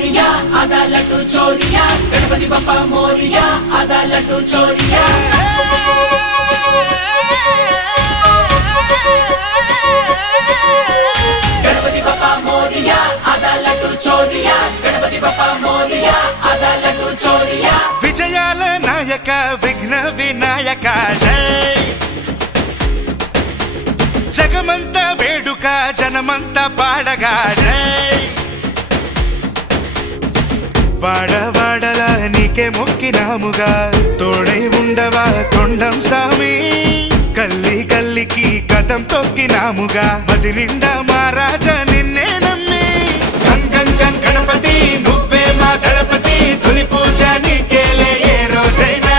मोरिया आधा लड्डू चोरिया गणपति बप्पा मोरिया आधा लड्डू चोरिया गणपति बप्पा मोरिया आधा लड्डू चोरिया गणपति बप्पा मोरिया आधा लड्डू चोरिया विजयाल नायक विघ्न विनायक जय जगमंत वेडुक जनमंत पाडगा जय వాడవాడల నీకే మొక్కినాముగా తోడై ఉండవా తొండం సామి కల్లి కల్లికి కదం తొక్కినాముగా మది నిండా మహారాజా నిన్నే నమ్మి గంగం గణపతి నువ్వే మా గణపతి తొలి పూజ నీకేలే ఏ రోజైనా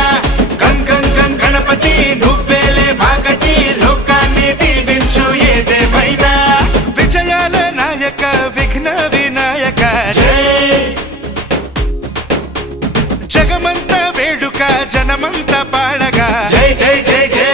గంగం గణపతి నువ్వేలే మా గతి లోకాన్ని దీవించు ఏదేమైనా విజయాల నాయక విఘ్న వినాయక జై జగమంత వేడుక జనమంత పాడగా జై జై జై జై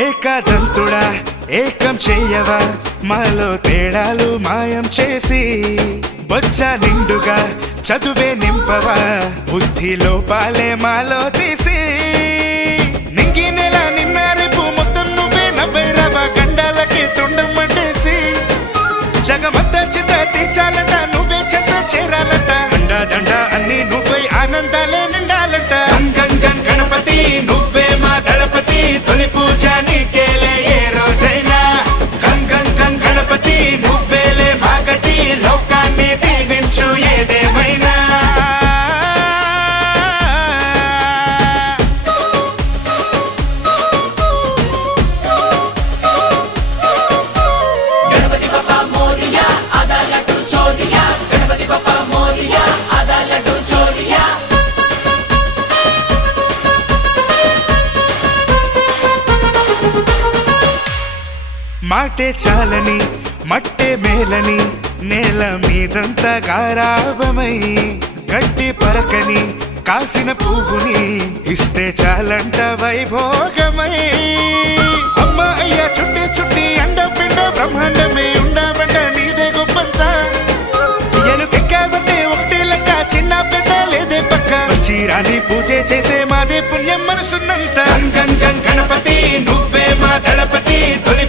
ఏకదంతుడా ఏకం చేయవా మాలో తేడాలు మాయం చేసి బొచ్చ నిండుగా చదువే నింపవా బుద్ధి లోపాలే మాలో తీసి నింగి నెల నిన్న రేపు మొత్తం నువ్వే నవ్వేరవా గండాలకి తొండం మట్టేసి జగమంత చిత తీర్చాలట నువ్వే చెత్త చేరాలట దండ దండ అన్ని నువ్వై ఆనందాలే నిండాలట గంగం గణపతి నువ్వే మా గణపతి తొలి పూజ నీకేలే ఏ రోజైనా గంగం గణపతి నువ్వేలే మా గతి లోకాన్ని దీవించు ఏదేమైనా गणपति बप्पा मोरिया आधा लड्डू चोरिया गणपति बप्पा मोरिया आधा लड्डू चोरिया మాటే చాలని మట్టే మేలని నేల మీదంతా గారాభమై గట్టి పరకని కాసిన పువ్వుని ఇస్తే చాలంట వైభోగమై అమ్మ అయ్య చుట్టి చుట్టి అండ పిండ బ్రహ్మాండమే ఉండబట్ట నీదే గొప్పంత ఎలుకెక్కబట్టే ఒకటి లెక్క చిన్న పెద్ద లేదే పక్క చీరాని పూజ చేసే మాదే పుణ్యం మనసున్నంత గంగం గణపతి నువ్వే మా గణపతి తొలి